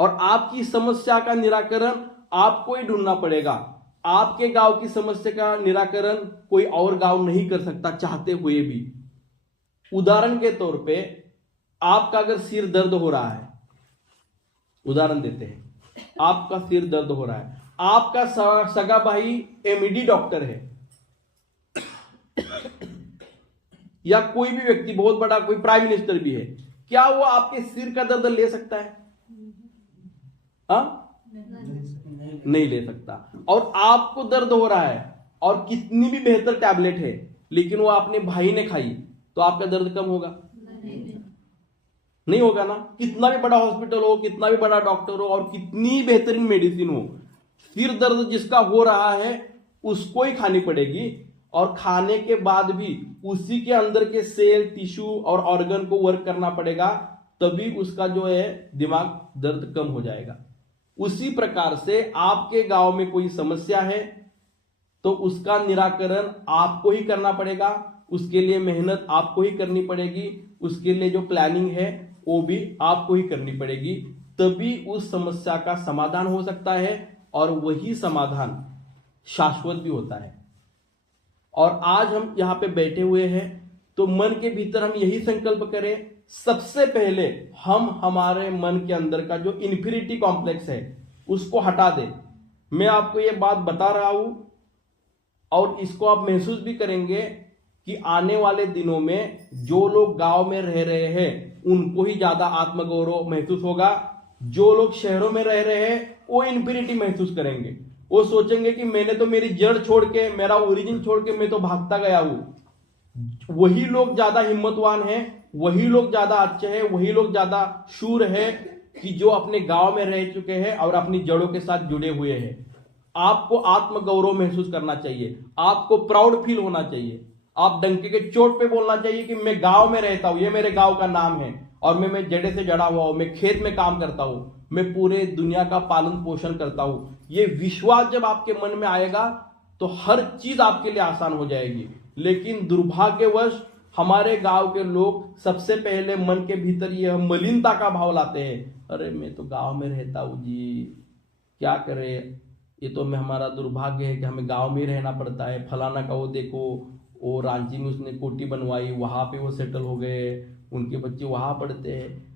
और आपकी समस्या का निराकरण आपको ही ढूंढना पड़ेगा। आपके गांव की समस्या का निराकरण कोई और गांव नहीं कर सकता चाहते हुए भी। उदाहरण के तौर पे आपका अगर सिर दर्द हो रहा है, उदाहरण देते हैं, आपका सिर दर्द हो रहा है, आपका सगा भाई एमडी डॉक्टर है या कोई भी व्यक्ति बहुत बड़ा, कोई प्राइम मिनिस्टर भी है, क्या वो आपके सिर का दर्द ले सकता है? नहीं ले सकता। और आपको दर्द हो रहा है और कितनी भी बेहतर टैबलेट है, लेकिन वो आपने भाई ने खाई तो आपका दर्द कम होगा? नहीं होगा ना। कितना भी बड़ा हॉस्पिटल हो, कितना भी बड़ा डॉक्टर हो और कितनी बेहतरीन मेडिसिन हो, सिर दर्द जिसका हो रहा है उसको ही खानी पड़ेगी। और खाने के बाद भी उसी के अंदर के सेल, टिश्यू और ऑर्गन को वर्क करना पड़ेगा, तभी उसका जो है दिमाग दर्द कम हो जाएगा। उसी प्रकार से आपके गांव में कोई समस्या है तो उसका निराकरण आपको ही करना पड़ेगा, उसके लिए मेहनत आपको ही करनी पड़ेगी, उसके लिए जो प्लानिंग है वो भी आपको ही करनी पड़ेगी, तभी उस समस्या का समाधान हो सकता है और वही समाधान शाश्वत भी होता है। और आज हम यहां पे बैठे हुए हैं तो मन के भीतर हम यही संकल्प करें, सबसे पहले हम हमारे मन के अंदर का जो इन्फिनिटी कॉम्प्लेक्स है उसको हटा दें। मैं आपको ये बात बता रहा हूं और इसको आप महसूस भी करेंगे कि आने वाले दिनों में जो लोग गांव में रह रहे हैं उनको ही ज्यादा आत्मगौरव महसूस होगा। जो लोग शहरों में रह रहे हैं वो इन्फिनिटी महसूस करेंगे। वो सोचेंगे कि मैंने तो मेरी जड़ छोड़ के, मेरा ओरिजिन छोड़ के मैं तो भागता गया हूं। वही लोग ज्यादा हिम्मतवान हैं, वही लोग ज्यादा अच्छे हैं, वही लोग ज्यादा शूर है कि जो अपने गांव में रह चुके हैं और अपनी जड़ों के साथ जुड़े हुए हैं। आपको आत्मगौरव महसूस करना चाहिए, आपको प्राउड फील होना चाहिए, आप डंके के चोट पे बोलना चाहिए कि मैं गांव में रहता हूं, ये मेरे गांव का नाम है और मैं जड़े से जड़ा हुआ हूं, मैं खेत में काम करता हूं, मैं पूरे दुनिया का पालन पोषण करता हूं। ये विश्वास जब आपके मन में आएगा तो हर चीज आपके लिए आसान हो जाएगी। लेकिन दुर्भाग्यवश हमारे गांव के लोग सबसे पहले मन के भीतर यह मलिनता का भाव लाते हैं, अरे मैं तो गांव में रहता हूं जी, क्या करे, ये तो मैं, हमारा दुर्भाग्य है कि हमें गांव में ही रहना पड़ता है। फलाना का वो देखो, वो रांची में उसने कोठी बनवाई, वहां पे वो सेटल हो गए, उनके बच्चे वहां पढ़ते हैं।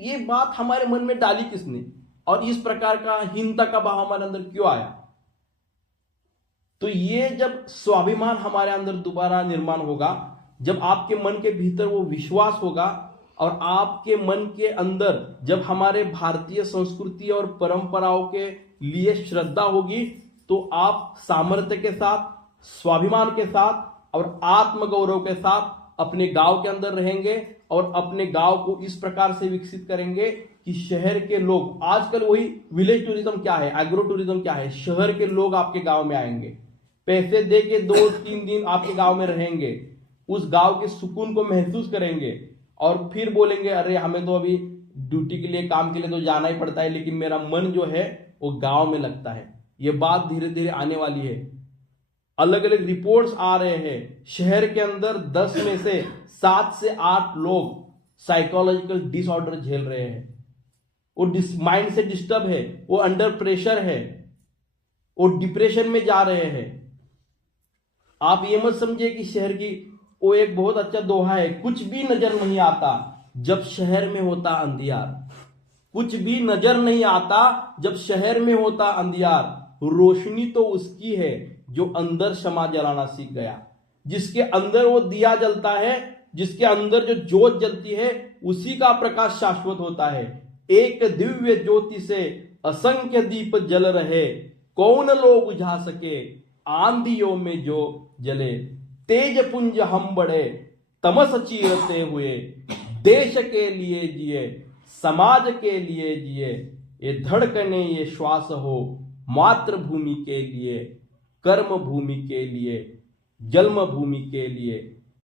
ये बात हमारे मन में डाली किसने और इस प्रकार का हीनता का भाव हमारे अंदर क्यों आया? तो ये जब स्वाभिमान हमारे अंदर दोबारा निर्माण होगा, जब आपके मन के भीतर वो विश्वास होगा और आपके मन के अंदर जब हमारे भारतीय संस्कृति और परंपराओं के लिए श्रद्धा होगी, तो आप सामर्थ्य के साथ, स्वाभिमान के साथ और आत्मगौरव के साथ अपने गांव के अंदर रहेंगे और अपने गांव को इस प्रकार से विकसित करेंगे कि शहर के लोग, आजकल वही विलेज टूरिज्म क्या है, एग्रो टूरिज्म क्या है, शहर के लोग आपके गांव में आएंगे, पैसे दे के 2-3 दिन आपके गांव में रहेंगे, उस गांव के सुकून को महसूस करेंगे और फिर बोलेंगे अरे हमें तो अभी ड्यूटी के लिए, काम के लिए तो जाना ही पड़ता है, लेकिन मेरा मन जो है वो गांव में लगता है। ये बात धीरे धीरे आने वाली है। अलग अलग रिपोर्ट्स आ रहे हैं, शहर के अंदर 10 में से 7 से 8 लोग साइकोलॉजिकल डिसऑर्डर झेल रहे हैं। वो माइंड से डिस्टर्ब है, वो अंडर प्रेशर है, वो डिप्रेशन में जा रहे हैं। आप ये मत समझिए कि शहर की, वो एक बहुत अच्छा दोहा है, कुछ भी नजर नहीं आता जब शहर में होता अंधियार। कुछ भी नजर नहीं आता जब शहर में होता अंधियार। रोशनी तो उसकी है जो अंदर शमा जलाना सीख गया। जिसके अंदर वो दिया जलता है, जिसके अंदर जो ज्योत जलती है, उसी का प्रकाश शाश्वत होता है। एक दिव्य ज्योति से असंख्य दीप जल रहे, कौन लोग बुझा सके, आंधियों में जो जले। तेज पुंज हम बड़े, तमस चीरते हुए, देश के लिए जिए, समाज के लिए जिए। ये धड़कने ये श्वास हो, मातृभूमि के लिए, कर्म भूमि के लिए, जन्म भूमि के लिए।